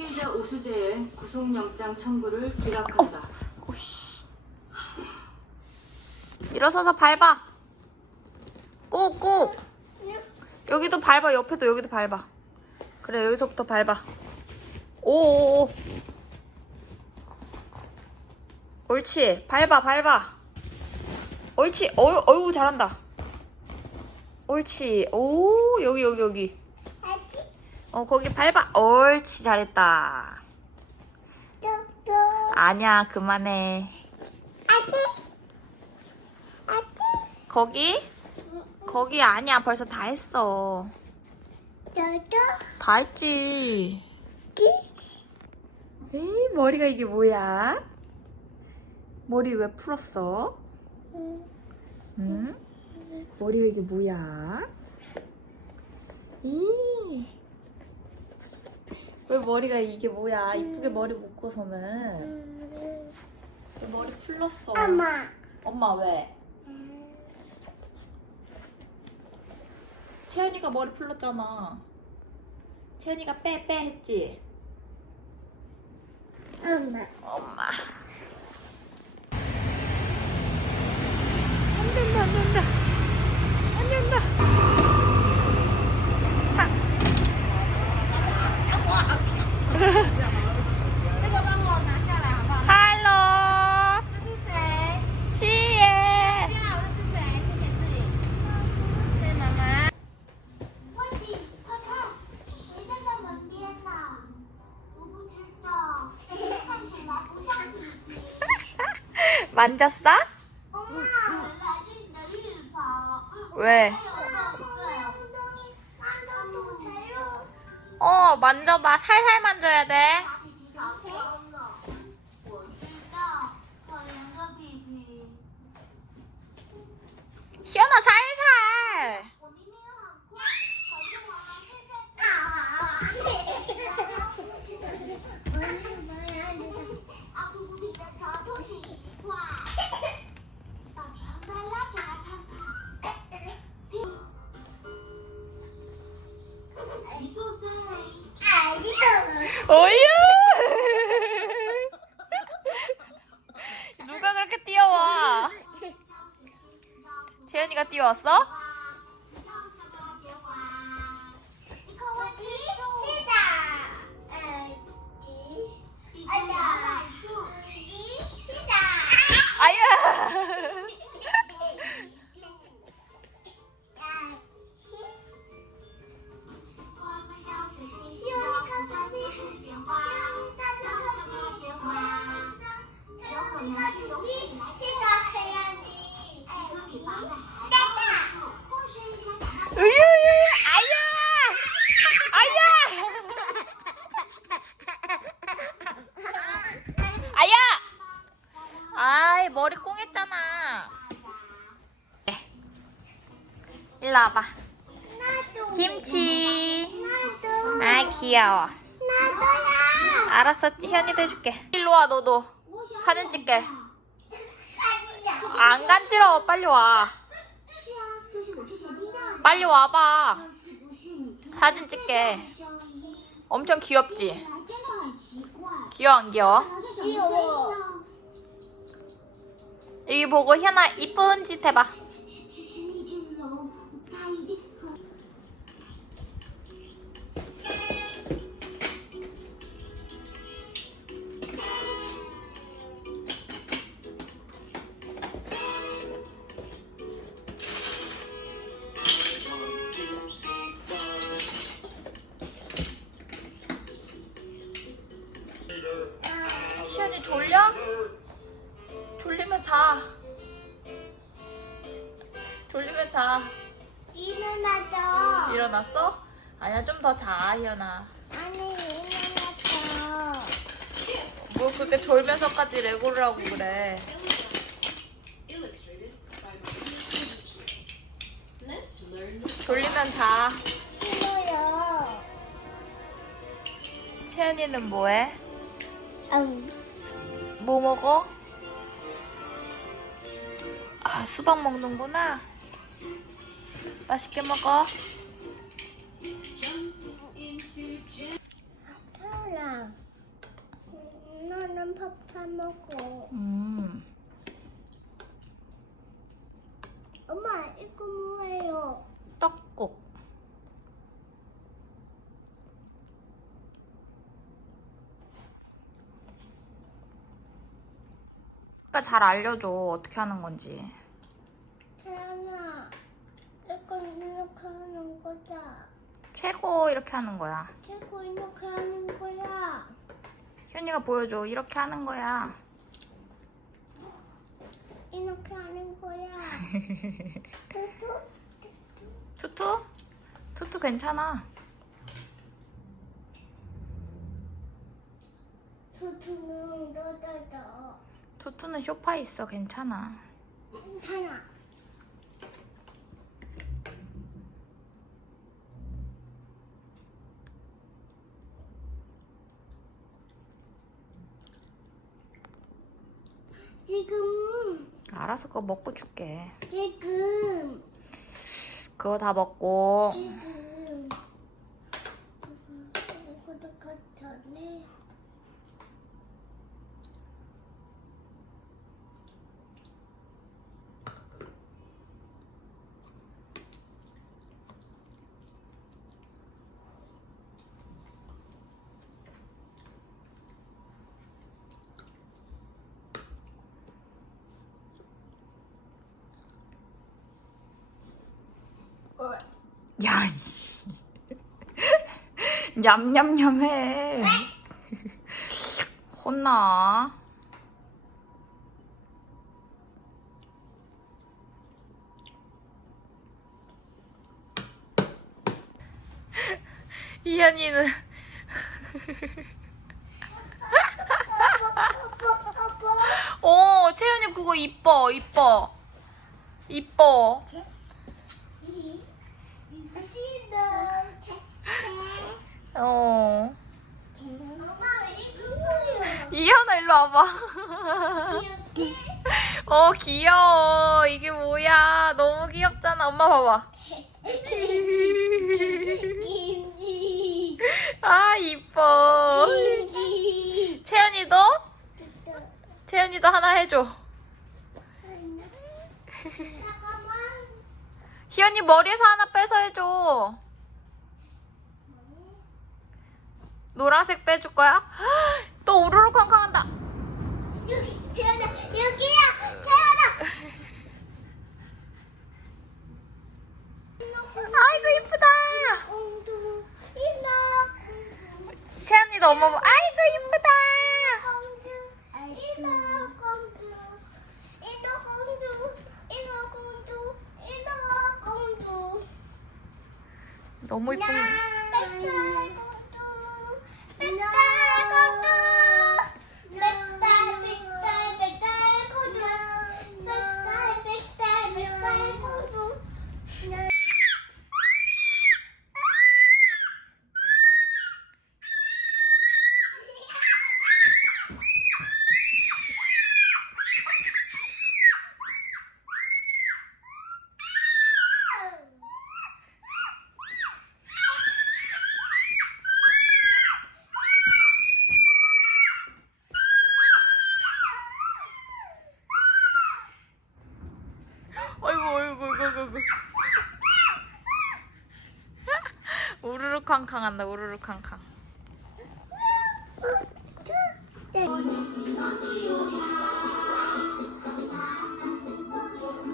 피해자 오수재의 구속영장 청구를 기각한다. 오씨. 일어서서 밟아. 꾹꾹. 여기도 밟아. 옆에도 여기도 밟아. 그래 여기서부터 밟아. 오오오. 옳지. 밟아 밟아. 옳지. 어유 어유 잘한다. 옳지. 오 여기 여기 여기. 어 거기 밟아. 옳지 잘했다. 아니야 그만해. 거기? 거기 아니야 벌써 다 했어. 다 했지. 에이 머리가 이게 뭐야? 머리 왜 풀었어? 응? 머리가 이게 뭐야? 이. 왜 머리가 이게 뭐야? 이쁘게 머리 묶고서는 왜 머리 풀렀어? 엄마. 엄마 왜? 채연이가 머리 풀렀잖아. 채연이가 빼빼 했지. 엄마. 엄마. 안 된다 안 된다 안 된다. 만졌어? 엄마, 다시 내일 봐. 왜? 어, 만져봐. 살살 만져야 돼. 시연아, 살살! 재현이가 뛰어왔어? 김치. 아 귀여워. 알았어 현이도 해줄게. 일로 와 너도. 사진 찍게. 아, 안 간지러워 빨리 와. 빨리 와봐. 사진 찍게. 엄청 귀엽지? 귀여워 안 귀여워? 귀여워. 여기 보고 현아 이쁜 짓 해봐. 시연이 졸려? 졸리면 자. 졸리면 자. 일어나도. 일어났어? 아니야 좀 더 자, 희연아. 아니 일어났어. 뭐 그렇게 졸면서까지 레고를 하고 그래. 졸리면 자. 싫어요. 채연이는 뭐해? 음. 뭐 먹어? 아, 수박 먹는구나. 맛있게 먹어. 아빠야, 나는 밥 다 먹어. 그러니까 잘 알려줘 어떻게 하는 건지. 태연아, 이거 이렇게 하는 거다. 최고 이렇게 하는 거야. 이거 이렇게 하는 거야. 현이가 보여줘 이렇게 하는 거야. 이렇게 하는 거야. 뚜뚜, 투투? 투투 괜찮아. 뚜뚜는 너다다. 투투는 쇼파에 있어 괜찮아. 괜찮아. 지금 알아서 그거 먹고 줄게. 지금 그거 다 먹고 지금 이거도 같았네. 야 이씨. 냠냠냠해. 혼나. 이현이는 어 채연이 그거 이뻐 이뻐 이뻐 어? 이현아 일로 와봐. 어 귀여워. 이게 뭐야? 너무 귀엽잖아. 엄마 봐봐. 아 이뻐. 채연이도? 채연이도 하나 해줘 희연이 머리에서 하나 빼서 해줘. 노란색 빼줄 거야? 또 우르르 쾅쾅한다. 여기 태연아 여기야 태연아 아이고 이쁘다. 채연이도 엄마 보 아이고 이쁘다 공주 이나 공주 이나 공주 이나 공주 이나 공주 너무 이쁜 어이구 어이구 어이구 어이구 우르르 캉캉 한다 우르르 캉캉. 네.